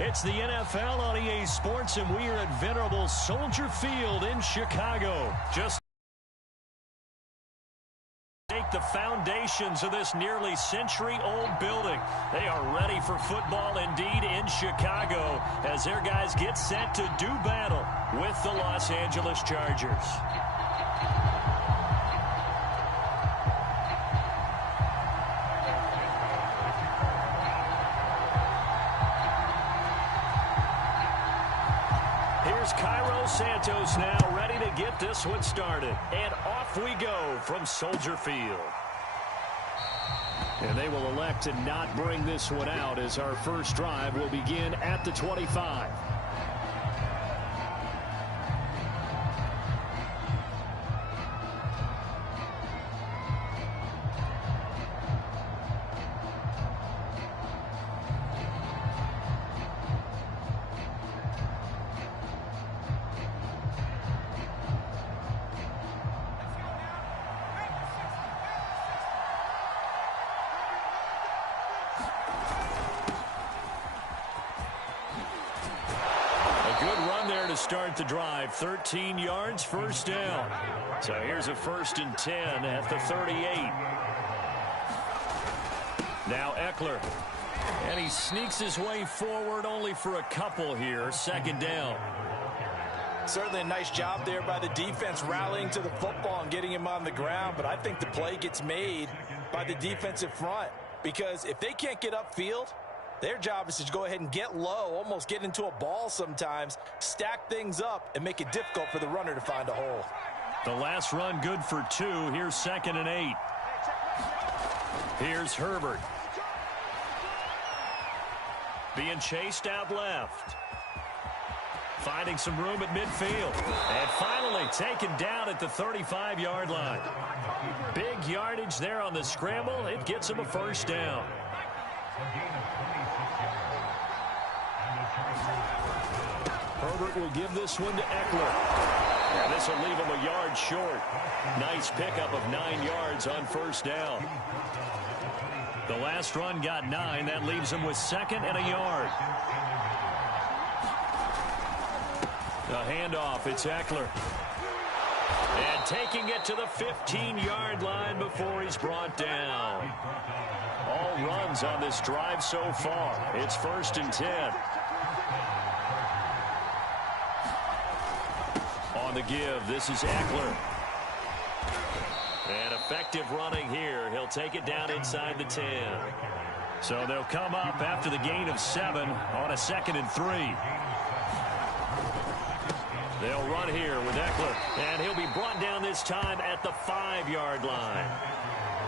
It's the NFL on EA Sports, and we are at venerable Soldier Field in Chicago. Just take the foundations of this nearly century-old building. They are ready for football indeed in Chicago as their guys get set to do battle with the Los Angeles Chargers. Here's Cairo Santos now ready to get this one started. And off we go from Soldier Field. And they will elect to not bring this one out as our first drive will begin at the 25. To start the drive, 13 yards, first down. So here's a 1st and 10 at the 38. Now Eckler. And he sneaks his way forward only for a couple here. 2nd down. Certainly a nice job there by the defense rallying to the football and getting him on the ground. But I think the play gets made by the defensive front. Because if they can't get upfield, their job is to go ahead and get low, almost get into a ball sometimes, stack things up, and make it difficult for the runner to find a hole. The last run good for 2. Here's 2nd and 8. Here's Herbert. Being chased out left. Finding some room at midfield. And finally taken down at the 35-yard line. Big yardage there on the scramble. It gets him a 1st down. Herbert will give this one to Eckler. And this will leave him a yard short. Nice pickup of 9 yards on 1st down. The last run got 9. That leaves him with 2nd and a yard. The handoff, it's Eckler. And taking it to the 15-yard line before he's brought down. All runs on this drive so far. It's 1st and 10. On the give, this is Eckler. And effective running here. He'll take it down inside the 10. So they'll come up after the gain of 7 on a 2nd and 3. They'll run here with Eckler. And he'll be brought down this time at the 5-yard line.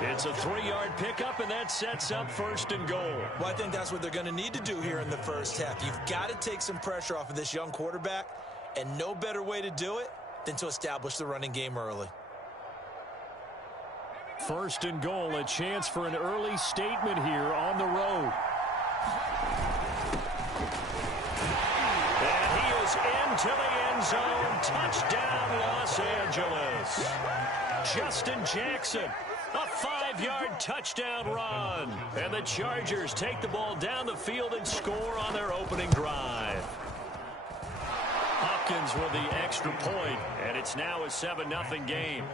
It's a 3-yard pickup, and that sets up 1st and goal. Well, I think that's what they're going to need to do here in the first half. You've got to take some pressure off of this young quarterback, and no better way to do it than to establish the running game early. 1st and goal, a chance for an early statement here on the road. And he is into the end zone. Touchdown, Los Angeles. Justin Jackson. A 5-yard touchdown run. And the Chargers take the ball down the field and score on their opening drive. Hopkins with the extra point, and it's now a 7-0 game.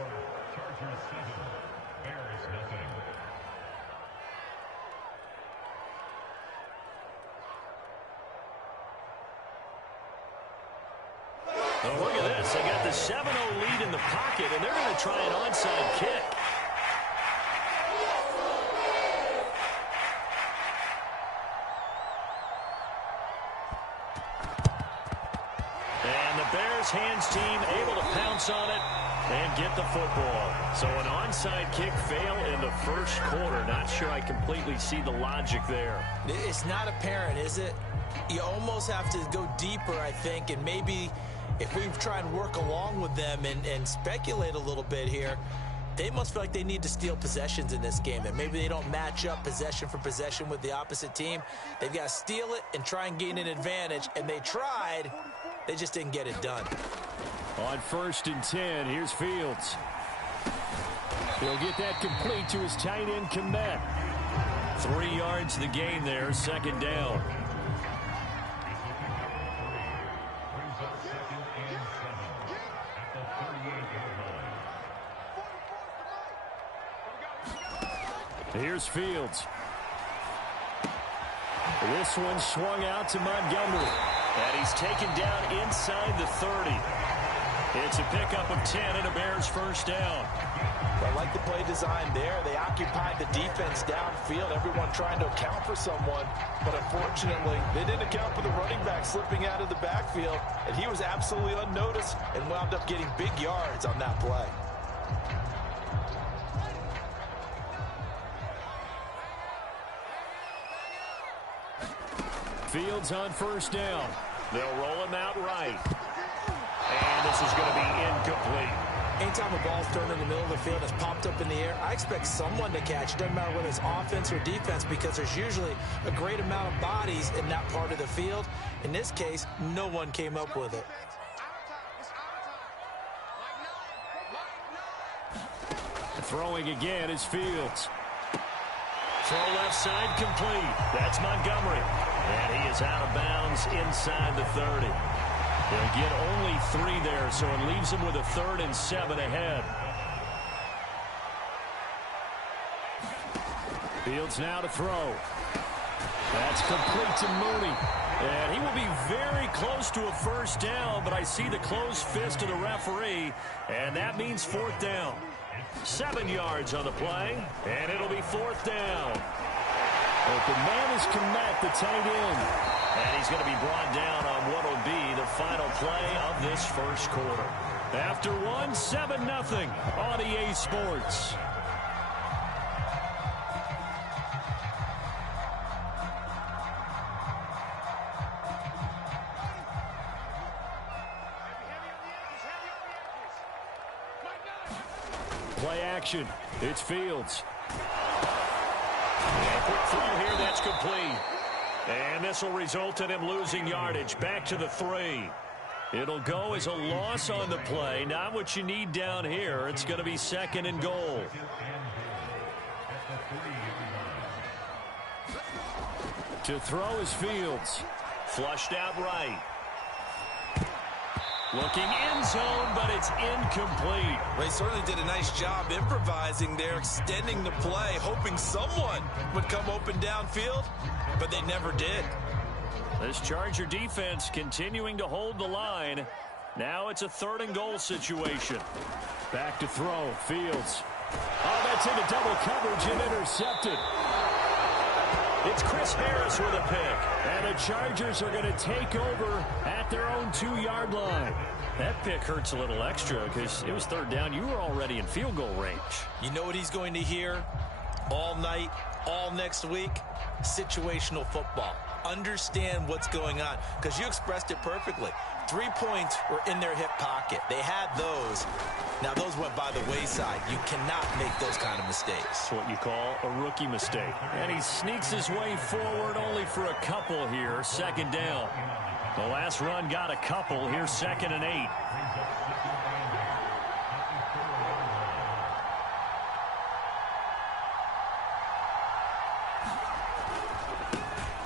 Oh, look at this. They got the 7-0 lead in the pocket, and they're going to try an onside kick. Hands team able to pounce on it and get the football. So an onside kick fail in the 1st quarter. Not sure I completely see the logic there. It's not apparent, is it? You almost have to go deeper, I think, and maybe if we try and work along with them and speculate a little bit here, they must feel like they need to steal possessions in this game, that maybe they don't match up possession for possession with the opposite team. They've got to steal it and try and gain an advantage, and they tried. They just didn't get it done. On 1st and 10, here's Fields. He'll get that complete to his tight end, Kmet. 3 yards the gain there, 2nd down. Here's Fields. This one swung out to Montgomery. And he's taken down inside the 30. It's a pickup of 10 and a Bears first down. I like the play design there. They occupied the defense downfield, everyone trying to account for someone. But unfortunately, they didn't account for the running back slipping out of the backfield. And he was absolutely unnoticed and wound up getting big yards on that play. Fields on first down. They'll roll him out right. And this is going to be incomplete. Anytime a ball's thrown in the middle of the field, it's popped up in the air, I expect someone to catch. Doesn't matter whether it's offense or defense, because there's usually a great amount of bodies in that part of the field. In this case, no one came up with it. Throwing again is Fields. Throw left side complete. That's Montgomery. And he is out of bounds inside the 30. They'll get only 3 there, so it leaves him with a 3rd and 7 ahead. Fields now to throw. That's complete to Mooney. And he will be very close to a first down, but I see the closed fist of the referee, and that means 4th down. 7 yards on the play, and it'll be 4th down. But the man is Komet, the tight end. And he's going to be brought down on what will be the final play of this first quarter. After 1, 7-0 on EA Sports. Play action. It's Fields. And a quick throw here, that's complete. And this will result in him losing yardage back to the 3. It'll go as a loss on the play. Not what you need down here. It's going to be 2nd and goal. To throw is Fields. Flushed out right. Looking end zone, but it's incomplete. They certainly did a nice job improvising there, extending the play, hoping someone would come open downfield, but they never did. This Charger defense continuing to hold the line. Now it's a 3rd and goal situation. Back to throw. Fields. Oh, that's into double coverage and intercepted. It's Chris Harris with a pick. And the Chargers are going to take over at their own 2-yard line. That pick hurts a little extra because it was 3rd down. You were already in field goal range. You know what he's going to hear all night, all next week? Situational football. Understand what's going on, because you expressed it perfectly. 3 points were in their hip pocket. They had those. Now, those went by the wayside. You cannot make those kind of mistakes. It's what you call a rookie mistake. And he sneaks his way forward only for a couple here. 2nd down. The last run got a couple. Here's 2nd and 8.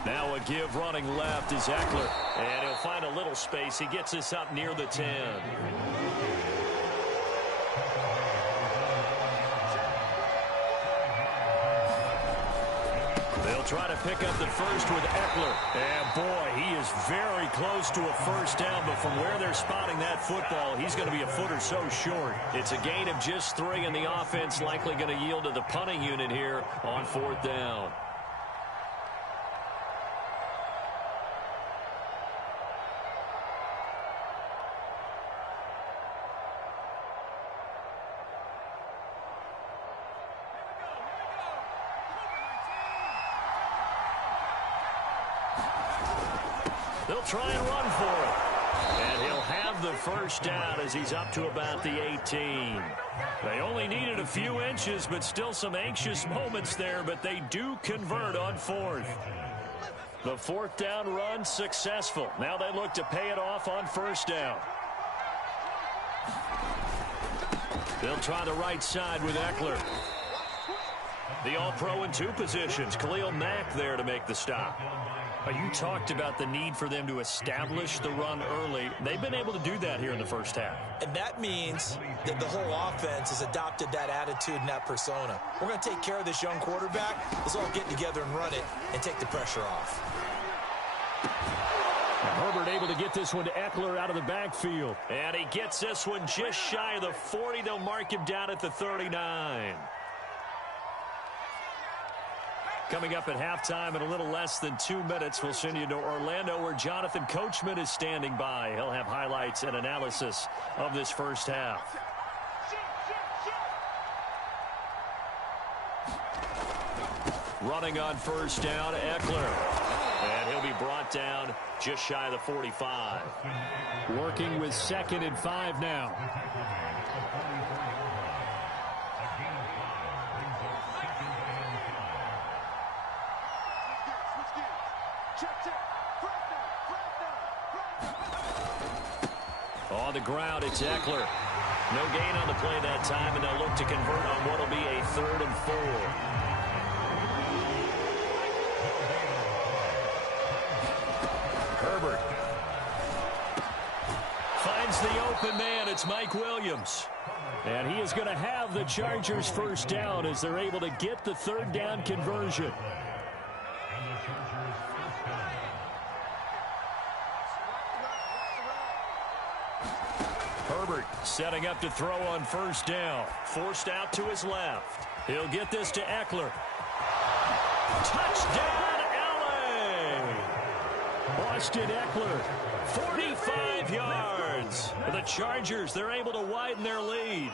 Now a give running left is Eckler. And he'll find a little space. He gets us up near the 10. They'll try to pick up the first with Eckler. And boy, he is very close to a first down. But from where they're spotting that football, he's going to be a foot or so short. It's a gain of just 3, and the offense likely going to yield to the punting unit here on 4th down. They'll try and run for it. And he'll have the first down as he's up to about the 18. They only needed a few inches, but still some anxious moments there, but they do convert on 4th. The 4th down run successful. Now they look to pay it off on 1st down. They'll try the right side with Eckler. The All-Pro in 2 positions. Khalil Mack there to make the stop. You talked about the need for them to establish the run early. They've been able to do that here in the first half. And that means that the whole offense has adopted that attitude and that persona. We're going to take care of this young quarterback. Let's all get together and run it and take the pressure off. Herbert able to get this one to Eckler out of the backfield. And he gets this one just shy of the 40. They'll mark him down at the 39. Coming up at halftime in a little less than 2 minutes, we'll send you to Orlando where Jonathan Coachman is standing by. He'll have highlights and analysis of this first half. Running on first down, Eckler. And he'll be brought down just shy of the 45. Working with 2nd and 5 now. On the ground, it's Eckler. No gain on the play that time, and they'll look to convert on what will be a 3rd and 4. Herbert finds the open man. It's Mike Williams. And he is going to have the Chargers first down as they're able to get the 3rd down conversion. Herbert setting up to throw on first down. Forced out to his left. He'll get this to Eckler. Touchdown, LA! Austin Eckler, 45 yards. The Chargers, they're able to widen their lead.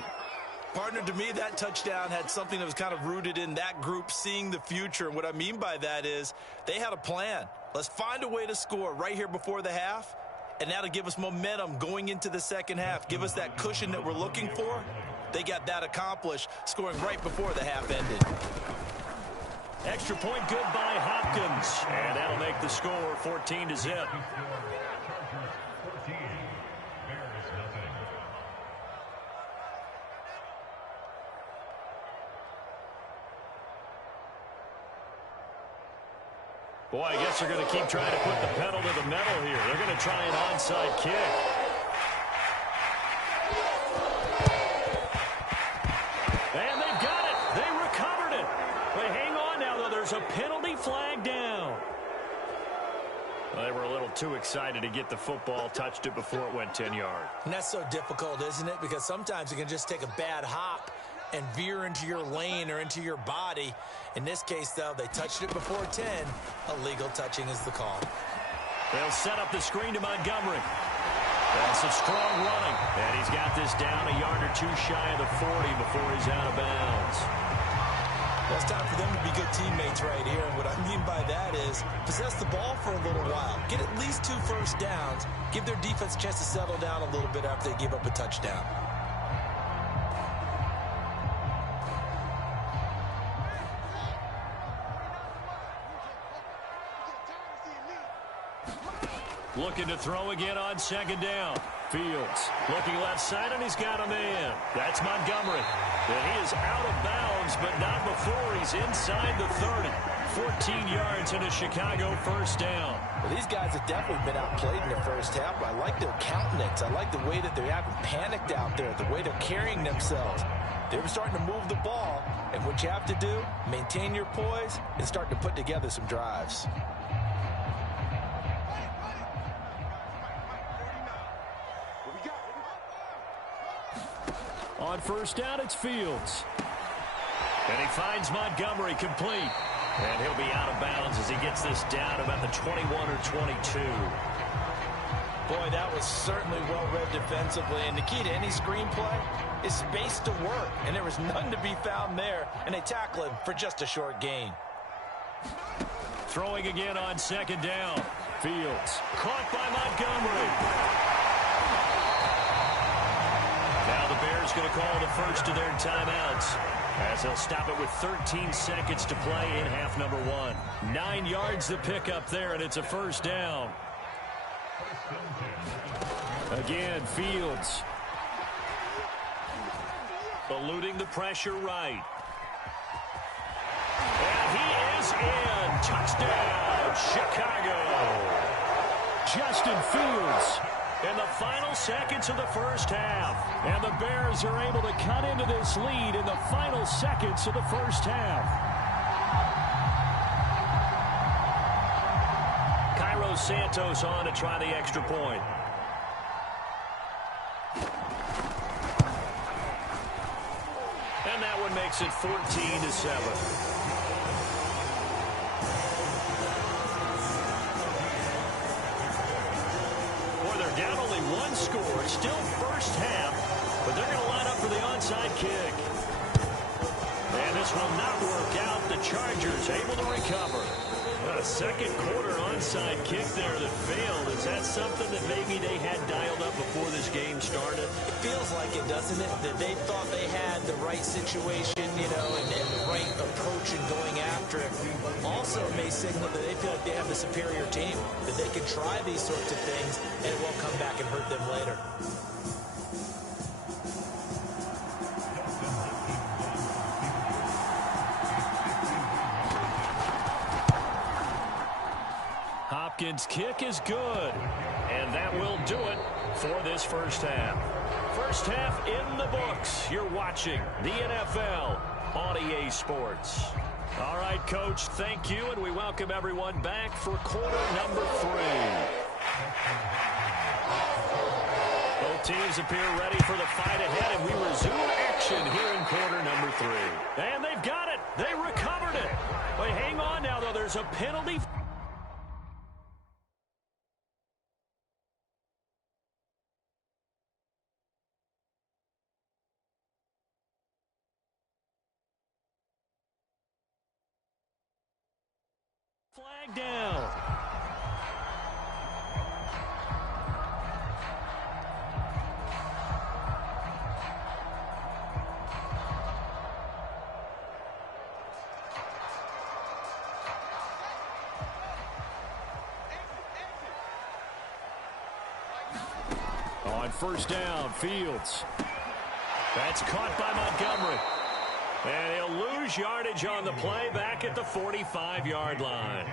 Partner, to me, that touchdown had something that was kind of rooted in that group seeing the future. And what I mean by that is they had a plan. Let's find a way to score right here before the half. And that'll give us momentum going into the second half. Give us that cushion that we're looking for. They got that accomplished, scoring right before the half ended. Extra point good by Hopkins. And that'll make the score 14-0. Boy, I guess they're going to keep trying to put the pedal to the metal here. They're going to try an onside kick. And they've got it. They recovered it. But hang on now, though. There's a penalty flag down. Well, they were a little too excited to get the football, touched it before it went 10 yards. And that's so difficult, isn't it? Because sometimes you can just take a bad hop and veer into your lane or into your body. In this case, though, they touched it before 10. Illegal touching is the call. They'll set up the screen to Montgomery. That's a strong running. And he's got this down a yard or two shy of the 40 before he's out of bounds. Well, it's time for them to be good teammates right here. And what I mean by that is possess the ball for a little while. Get at least 2 first downs. Give their defense a chance to settle down a little bit after they give up a touchdown. Looking to throw again on 2nd down. Fields looking left side, and he's got a man. That's Montgomery. And he is out of bounds, but not before he's inside the 30. 14 yards in a Chicago first down. Well, these guys have definitely been outplayed in the first half, but I like their countenance. I like the way that they haven't panicked out there, the way they're carrying themselves. They were starting to move the ball, and what you have to do, maintain your poise and start to put together some drives. On first down, it's Fields. And he finds Montgomery complete. And he'll be out of bounds as he gets this down about the 21 or 22. Boy, that was certainly well-read defensively. And the key to any screenplay is space to work. And there was none to be found there. And they tackle him for just a short gain. Throwing again on 2nd down. Fields caught by Montgomery. Now the Bears going to call the first of their timeouts as they'll stop it with 13 seconds to play in half number 1. 9 yards the pickup there, and it's a first down. Again, Fields eluding the pressure right. And he is in. Touchdown. of Chicago. Justin Fields in the final seconds of the first half. And the Bears are able to cut into this lead in the final seconds of the first half. Cairo Santos on to try the extra point. And that one makes it 14-7. Down only one score. It's still first half, but they're going to line up for the onside kick. And this will not work out. The Chargers able to recover. A second quarter onside kick there that failed. Is that something that maybe they had dialed up before this game started? It feels like it, doesn't it? That they thought they had the right situation, you know, and the right approach in going after it. Also may signal that they feel like they have the superior team, that they can try these sorts of things and it won't come back and hurt them later. Hopkins' kick is good, and that will do it for this first half. First half in the books. You're watching the NFL on EA Sports. All right, Coach, thank you, and we welcome everyone back for quarter number 3. Both teams appear ready for the fight ahead, and we resume action here in quarter number 3. And they've got it. They recovered it. But hang on now, though. There's a penalty. Flag down. On first down, Fields. That's caught by Montgomery. And he'll lose yardage on the play back at the 45-yard line.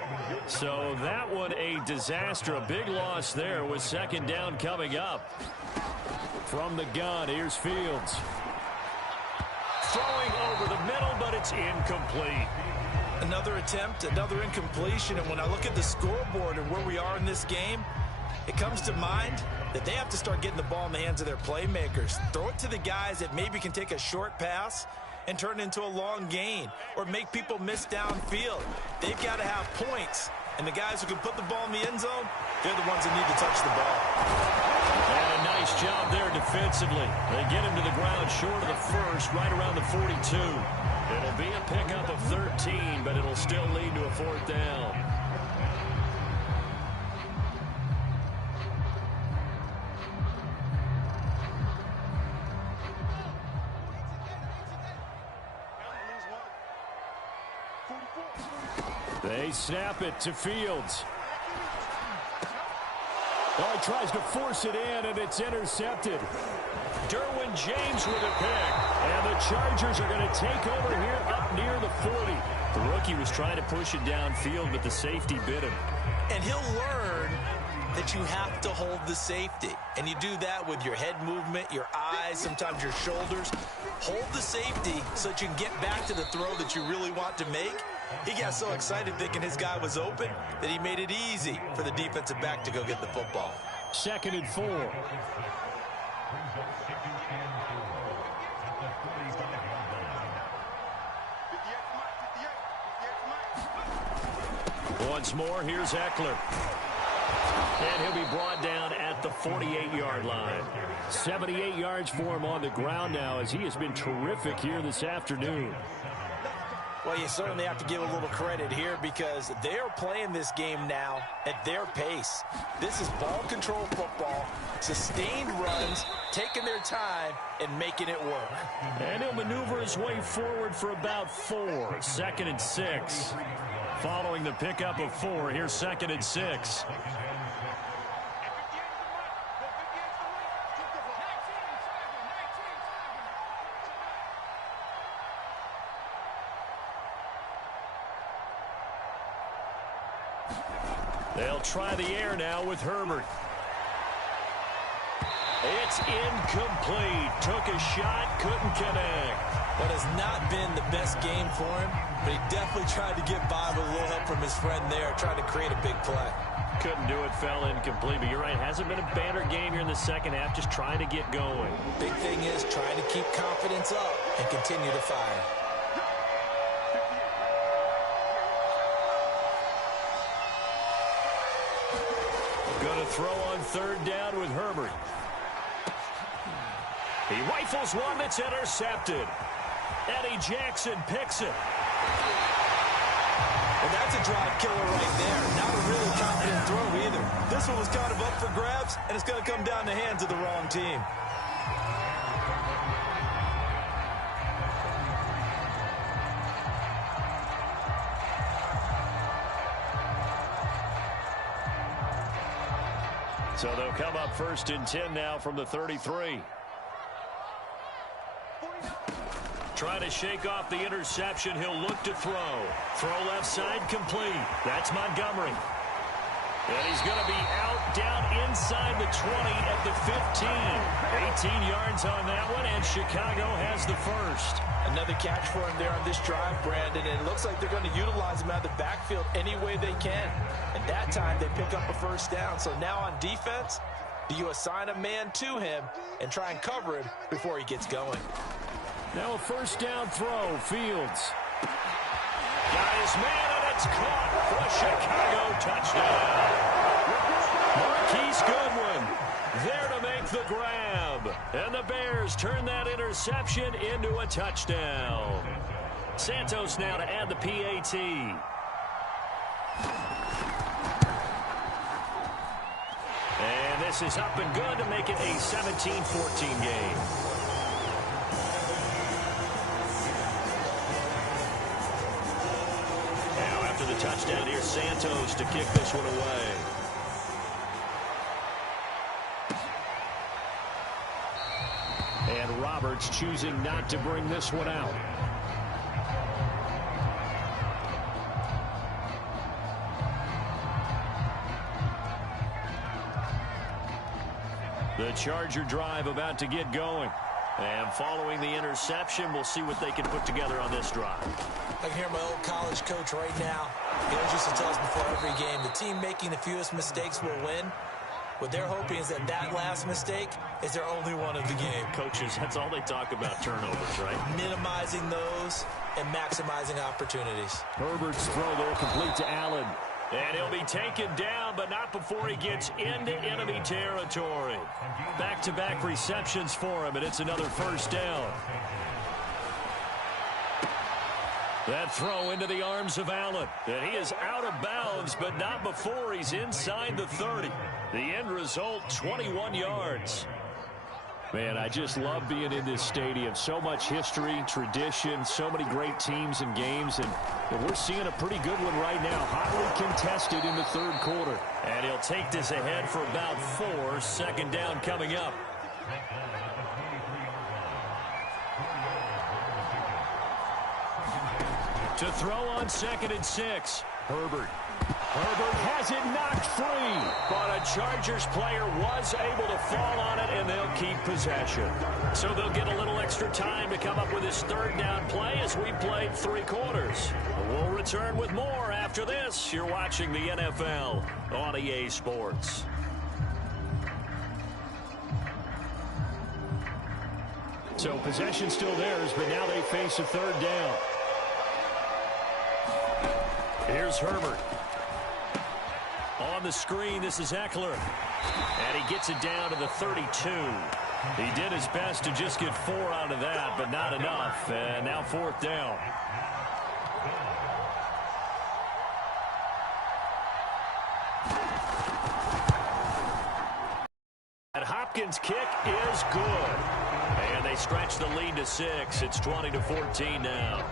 So that one a disaster. A big loss there with second down coming up. From the gun, here's Fields. Throwing over the middle, but it's incomplete. Another attempt, another incompletion. And when I look at the scoreboard and where we are in this game, it comes to mind that they have to start getting the ball in the hands of their playmakers. Throw it to the guys that maybe can take a short pass and turn it into a long gain or make people miss downfield. They've got to have points. And the guys who can put the ball in the end zone, they're the ones that need to touch the ball. And a nice job there defensively. They get him to the ground short of the first, right around the 42. It'll be a pickup of 13, but it'll still lead to a fourth down. They snap it to Fields. Oh, he tries to force it in, and it's intercepted. Derwin James with a pick. And the Chargers are going to take over here up near the 40. The rookie was trying to push it downfield, but the safety bit him. And he'll learn that you have to hold the safety. And you do that with your head movement, your eyes, sometimes your shoulders. Hold the safety so that you can get back to the throw that you really want to make. He got so excited thinking his guy was open that he made it easy for the defensive back to go get the football. 2nd and 4. Once more, here's Eckler. And he'll be brought down at the 48-yard line. 78 yards for him on the ground now as he has been terrific here this afternoon. Well, you certainly have to give a little credit here because they're playing this game now at their pace. This is ball control football, sustained runs, taking their time, and making it work. And he'll maneuver his way forward for about 4. 2nd and 6. Following the pickup of 4, here's 2nd and 6. They'll try the air now with Herbert. It's incomplete. Took a shot, couldn't connect. That has not been the best game for him, but he definitely tried to get by with a little help from his friend there, trying to create a big play. Couldn't do it, fell incomplete, but you're right, hasn't been a banner game here in the second half, just trying to get going. Big thing is trying to keep confidence up and continue to fire. Going to throw on third down with Herbert. He rifles one that's intercepted. Eddie Jackson picks it. Well, that's a drive killer right there. Not a really confident throw either. This one was kind of up for grabs, and it's going to come down the hands of the wrong team. So they'll come up 1st and 10 now from the 33. Trying to shake off the interception. He'll look to throw. Throw left side complete. That's Montgomery. And he's going to be out down inside the 20 at the 15. 18 yards on that one, and Chicago has the first. Another catch for him there on this drive, Brandon, and it looks like they're going to utilize him out of the backfield any way they can. And that time they pick up a first down. So now on defense, do you assign a man to him and try and cover him before he gets going? Now a first down throw. Fields got his man, and it's caught for a Chicago touchdown. Marquise Goodwin there to make the grab. And the Bears turn that interception into a touchdown. Santos now to add the PAT. And this is up and good to make it a 17-14 game. The touchdown here, Santos to kick this one away. And Roberts choosing not to bring this one out. The Charger drive about to get going. And following the interception, we'll see what they can put together on this drive. I can hear my old college coach right now. He always used to tell us before every game, the team making the fewest mistakes will win. What they're hoping is that that last mistake is their only one of the game. Coaches, that's all they talk about, turnovers, right? Minimizing those and maximizing opportunities. Herbert's throw there complete to Allen. And he'll be taken down, but not before he gets into enemy territory. Back-to-back receptions for him, and it's another first down. That throw into the arms of Allen. And he is out of bounds, but not before he's inside the 30. The end result, 21 yards. Man, I just love being in this stadium. So much history, tradition, so many great teams and games. And we're seeing a pretty good one right now. Hotly contested in the third quarter. And he'll take this ahead for about 4. Second down coming up. To throw on 2nd and 6. Herbert has it knocked free. But a Chargers player was able to fall on it, and they'll keep possession. So they'll get a little extra time to come up with this third down play as we played 3 quarters. We'll return with more after this. You're watching the NFL on EA Sports. So possession still theirs, but now they face a third down. Here's Herbert. On the screen, this is Eckler. And he gets it down to the 32. He did his best to just get 4 out of that, but not enough. And now 4th down. And Hopkins' kick is good. And they stretch the lead to 6. It's 20-14 now.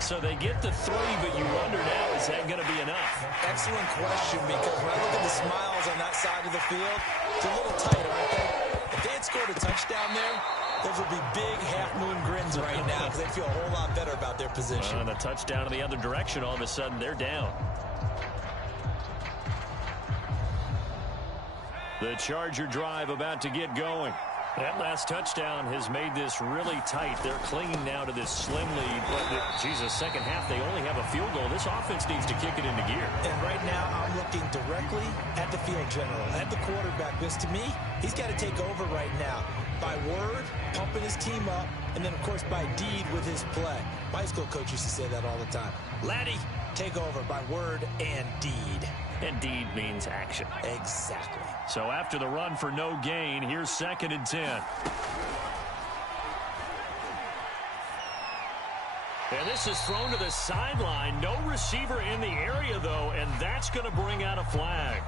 So they get the 3, but you wonder now, is that going to be enough? Excellent question, because when I look at the smiles on that side of the field, it's a little tight, aren't they? If they had scored a touchdown there, those would be big half-moon grins right now because they feel a whole lot better about their position. And a touchdown in the other direction, all of a sudden, they're down. The Charger drive about to get going. That last touchdown has made this really tight. They're clinging now to this slim lead. But, Jesus, second half, they only have a field goal. This offense needs to kick it into gear. And right now, I'm looking directly at the field general, at the quarterback. Because to me, he's got to take over right now. By word, pumping his team up, and then, of course, by deed with his play. My high school coach used to say that all the time. Laddie, take over by word and deed. And deed means action. Exactly. So after the run for no gain, here's 2nd and 10. And this is thrown to the sideline. No receiver in the area, though, and that's going to bring out a flag.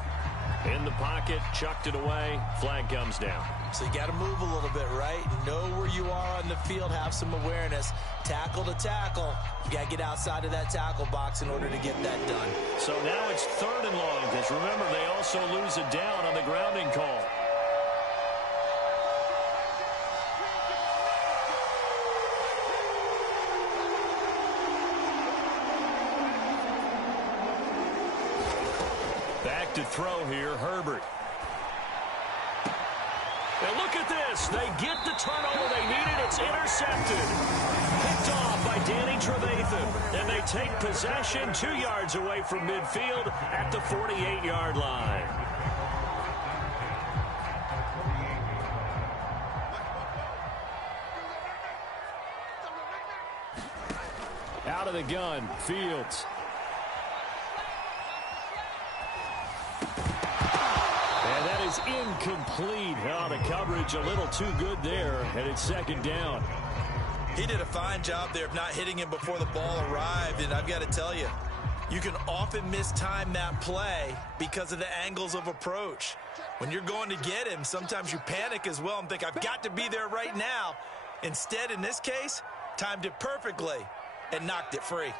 In the pocket, chucked it away, flag comes down. So you got to move a little bit, right? Know where you are on the field, have some awareness. Tackle to tackle. You got to get outside of that tackle box in order to get that done. So now it's 3rd and long, because remember, they also lose a down on the grounding call. Back to throw here, Herbert. And look at this. They get the turnover they needed. It's intercepted. Picked off by Danny Trevathan. And they take possession 2 yards away from midfield at the 48-yard line. Out of the gun, Fields. Is incomplete. Oh, the coverage a little too good there, and it's 2nd down. He did a fine job there of not hitting him before the ball arrived, and I've got to tell you, you can often mistime that play because of the angles of approach. When you're going to get him, sometimes you panic as well and think, I've got to be there right now. Instead, in this case, timed it perfectly and knocked it free.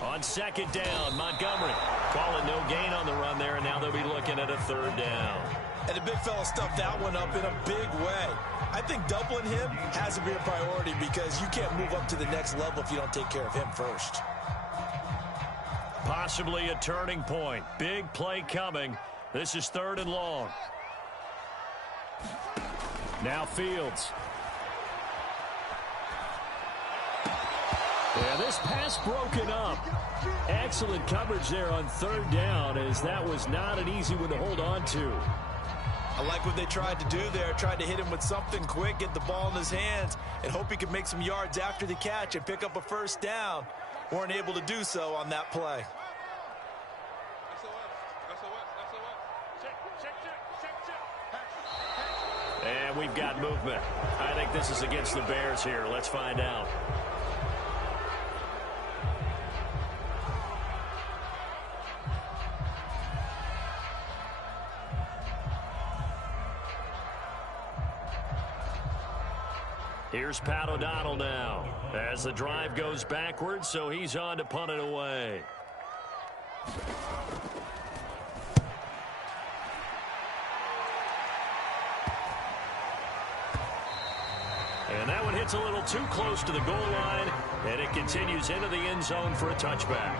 On 2nd down, Montgomery. Call it no gain on the run there, and now they'll be looking at a 3rd down. And the big fella stuffed that one up in a big way. I think doubling him has to be a priority because you can't move up to the next level if you don't take care of him first. Possibly a turning point. Big play coming. This is 3rd and long. Now Fields. Yeah, this pass broken up. Excellent coverage there on 3rd down, as that was not an easy one to hold on to. I like what they tried to do there. Tried to hit him with something quick, get the ball in his hands, and hope he could make some yards after the catch and pick up a 1st down. Weren't able to do so on that play. And we've got movement. I think this is against the Bears here. Let's find out. Here's Pat O'Donnell now as the drive goes backwards, so he's on to punt it away. And that one hits a little too close to the goal line, and it continues into the end zone for a touchback.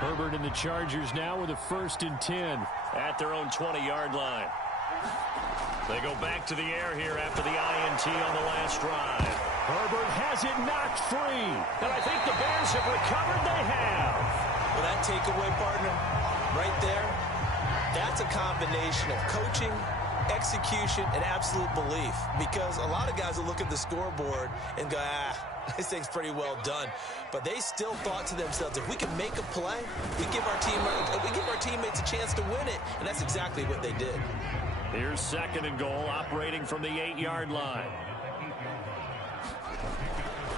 Herbert and the Chargers now with a 1st and 10 at their own 20-yard line. They go back to the air here after the INT on the last drive. Herbert has it knocked free, and I think the Bears have recovered. They have. Well, that takeaway, partner, right there, that's a combination of coaching, execution, and absolute belief. Because a lot of guys will look at the scoreboard and go, this thing's pretty well done. But they still thought to themselves, if we can make a play, we give our teammates a chance to win it. And that's exactly what they did. Here's 2nd and goal, operating from the 8-yard line.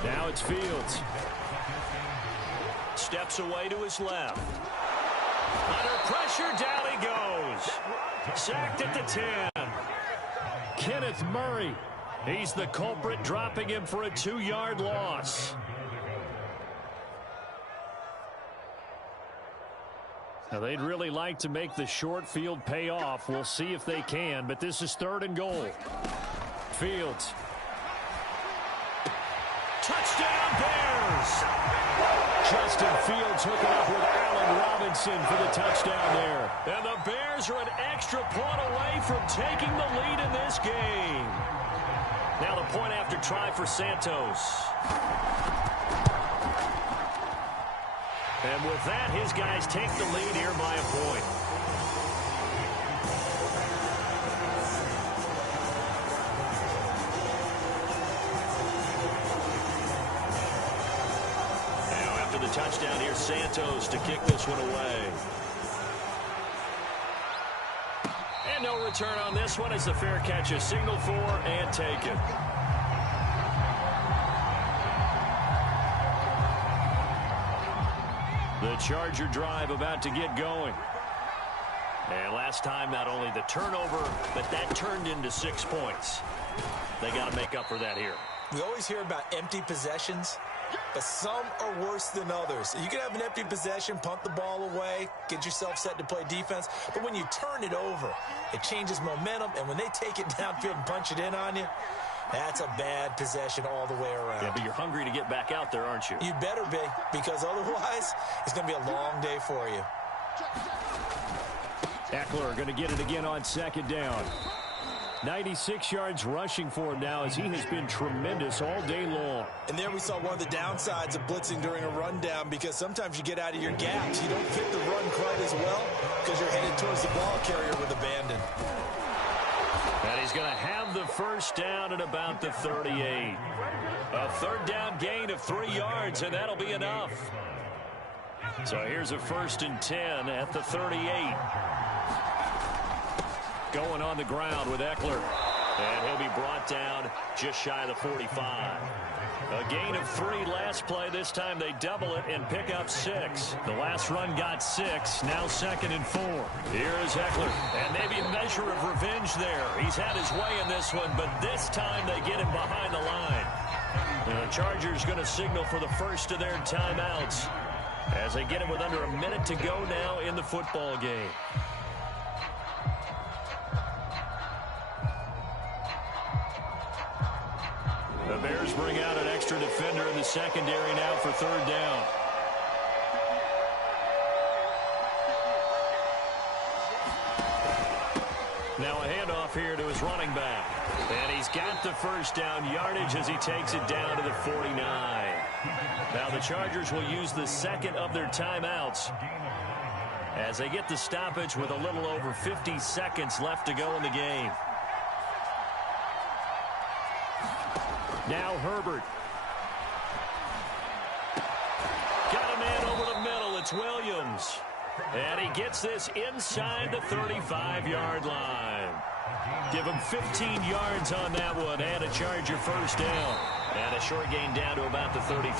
Now it's Fields. Steps away to his left. Under pressure, down he goes. Sacked at the 10. Kenneth Murray He's the culprit, dropping him for a 2-yard loss. Now, they'd really like to make the short field pay off. We'll see if they can, but this is 3rd and goal. Fields. Touchdown, Bears! Justin Fields hooking up with Allen Robinson for the touchdown there. And the Bears are an extra point away from taking the lead in this game. Now the point after try for Santos. And with that, his guys take the lead here by a point. Now after the touchdown, here's Santos to kick this one away. And no return on this one as the fair catch is signaled for and taken. The Charger drive about to get going. And last time, not only the turnover, but that turned into 6 points. They got to make up for that here. We always hear about empty possessions, but some are worse than others. You can have an empty possession, punt the ball away, get yourself set to play defense. But when you turn it over, it changes momentum. And when they take it downfield and punch it in on you, that's a bad possession all the way around. Yeah, but you're hungry to get back out there, aren't you? You better be, because otherwise it's going to be a long day for you. Eckler going to get it again on 2nd down. 96 yards rushing for him now as he has been tremendous all day long. And there we saw one of the downsides of blitzing during a rundown, because sometimes you get out of your gaps. You don't fit the run quite as well because you're headed towards the ball carrier with abandon. And he's going to have the first down at about the 38. A 3rd down gain of 3 yards, and that'll be enough. So here's a 1st and 10 at the 38. Going on the ground with Eckler. And he'll be brought down just shy of the 45. A gain of 3 last play. This time they double it and pick up 6. The last run got 6. Now 2nd and 4. Here is Eckler. And maybe a measure of revenge there. He's had his way in this one, but this time they get him behind the line. The Chargers going to signal for the first of their timeouts as they get it with under a minute to go now in the football game. The Bears bring out an extra defender in the secondary now for 3rd down. Now a handoff here to his running back. And he's got the first down yardage as he takes it down to the 49. Now the Chargers will use the 2nd of their timeouts as they get the stoppage with a little over 50 seconds left to go in the game. Now Herbert. Got a man over the middle. It's Williams. And he gets this inside the 35-yard line. Give him 15 yards on that one and a Charger first down. And a short gain down to about the 33.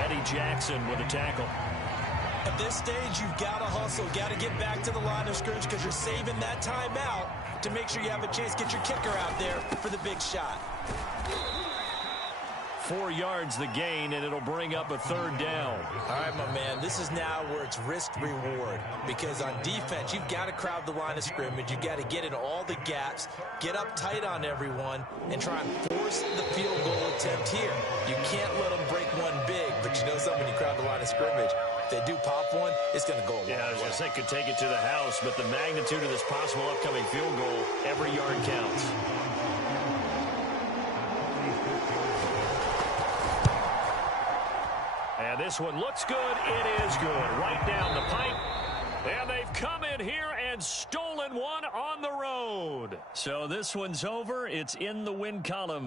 Eddie Jackson with a tackle. At this stage, you've got to hustle, got to get back to the line of scrimmage because you're saving that timeout to make sure you have a chance to get your kicker out there for the big shot. 4 yards the gain, and it'll bring up a 3rd down. All right, my man, this is now where it's risk-reward, because on defense, you've got to crowd the line of scrimmage. You've got to get in all the gaps, get up tight on everyone, and try and force the field goal attempt here. You can't let them break one big, but you know something, when you crowd the line of scrimmage, if they do pop one, it's going to go a long way. Yeah, I was going to say could take it to the house, but the magnitude of this possible upcoming field goal, every yard counts. And this one looks good. It is good. Right down the pipe. And they've come in here and stolen one on the road. So this one's over. It's in the win column.